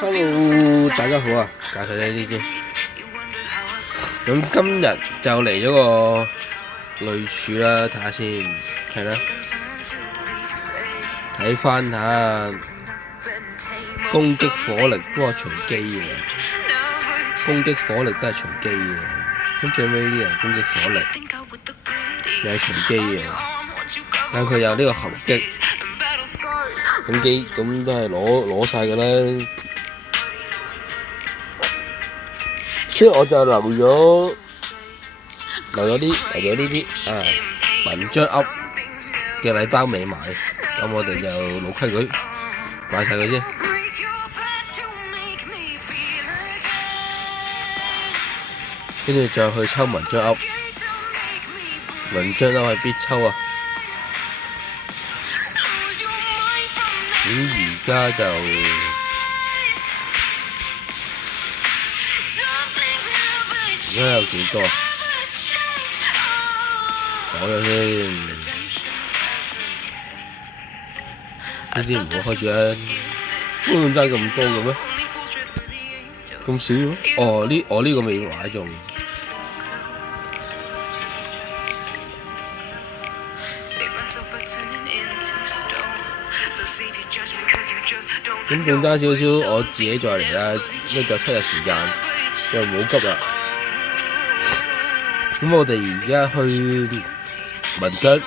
Hello，大家好啊！介紹你呢啲，咁今日就嚟咗個類似啦，睇下先，係啦，睇翻下攻擊火力，不過隨機嘅，攻擊火力都係隨機嘅，咁最尾呢啲人攻擊火力又係隨機嘅，但佢有呢個後擊，咁都係攞晒㗎啦。所以我就留咗呢啲文章 up 嘅禮包未買，咁我哋就老規矩買晒佢先，跟住再去抽文章 up，文章 up 係必抽啊！咁而家就而家有幾多？講咗先，呢啲唔好開住啊！真係咁多嘅咩？咁少咩？我呢個未買中。咁仲加少少，我自己再嚟啦，因為就7日時間，又冇急啦。咁我哋而家去文章，唔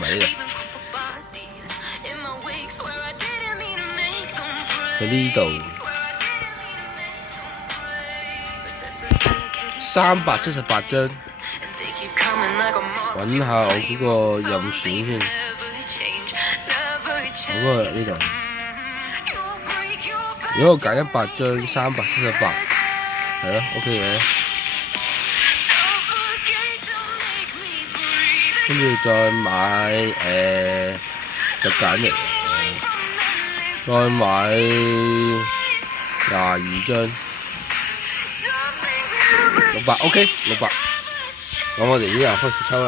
係呢度，去呢度378張，揾下我嗰個任選先，我嗰個呢度。如果我揀100張378，係咯 ，OK 嘅。跟住再買就揀嚟，再買22張600 ，OK 600。咁我哋呢度開始抽啦。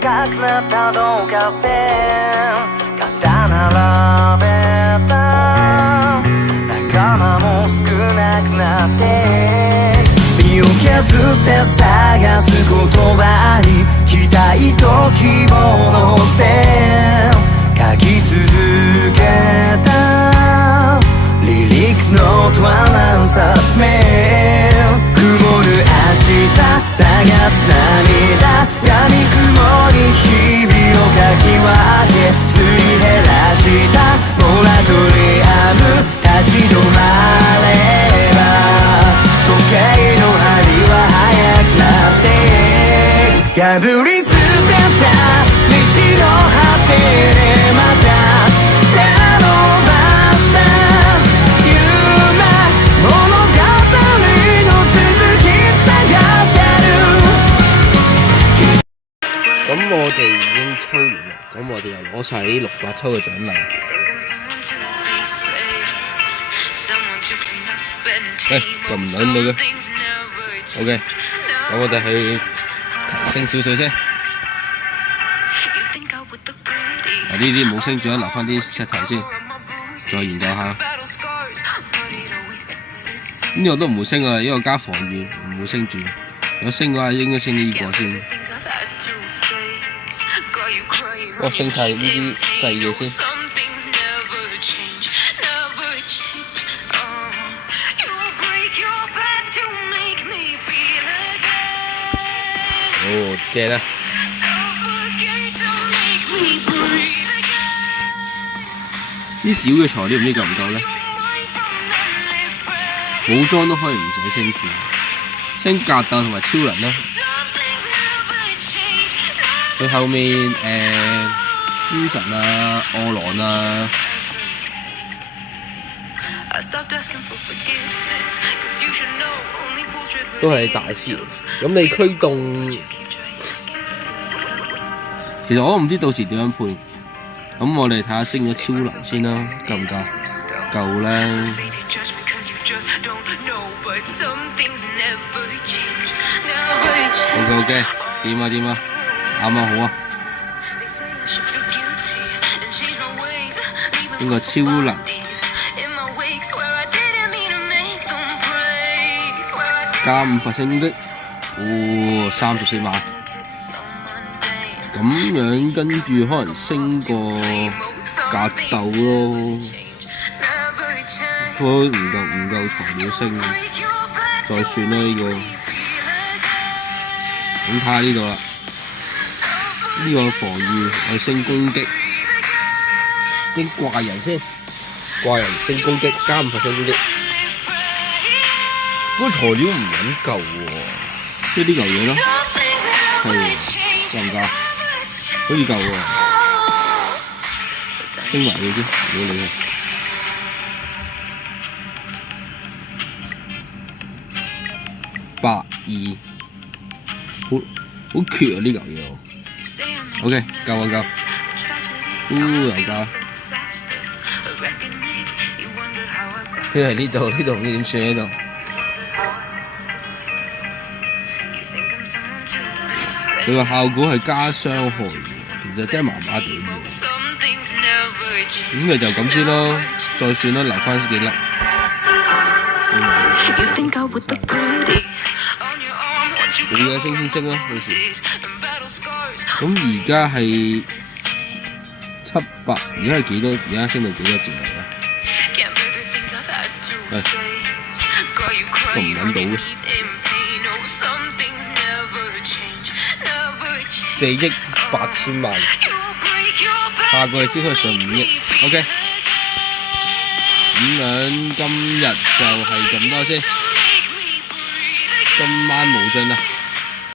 短くなった導火線肩並べた仲間も少なくなって身を削って探す言葉に期待と希望の線書き続けた離陸ノートは何冊目曇る明日流す涙闇雲に日々をかき分けすり減らしたモラトリアム立ち止まれば時計の針は速くなって破り捨てた道の果てでまた手伸ばした夢物語の続き探せる咁我哋已經抽完啦，咁我哋又攞晒啲600抽嘅獎勵。撳唔撚到嘅 ，OK， 咁我哋去提升少少先。呢啲冇升獎，留翻啲石頭先，再研究下。呢個都唔會升啊，因為加防禦唔會升住。如果升嘅話，應該升呢個先。我升晒呢啲細嘅先。哦，正啦！啲小嘅材料唔知夠唔夠咧？武裝都可以唔使升住，升格鬥同埋超人啦。佢後面諸神啊、惡狼啊，都係大師嚟。咁你驅動，其實我都唔知到時點樣配。咁我哋睇下升咗超能先啦，夠唔夠？夠啦。OK，點啊點啊，啱啊好啊。呢個超能加5%攻擊，哦34萬。咁樣跟住可能升個格鬥咯，都唔夠材料升，再算啦呢個。咁睇下呢度啦，呢個防禦係升攻擊，升怪人先，怪人升攻擊加5%攻擊。嗰個材料唔撚夠喎，即係呢嚿嘢咯，係夠唔夠？好似夠喎，升埋佢先，唔好理佢。82，好缺啊呢嚿嘢喎。OK， 夠啊夠，又夠。佢係呢度唔知點算呢度。佢個效果係加傷害，其實真係麻麻地嘅。咁咪就咁先咯，再算啦，留翻幾粒。你而家升先升啦，到時。咁而家係700，而家係幾多？而家升到幾多戰力啊？都唔揾到嘅。4億8千萬，下個月先可以上5億。OK， 咁樣今日就係咁多先，今晚無盡啦。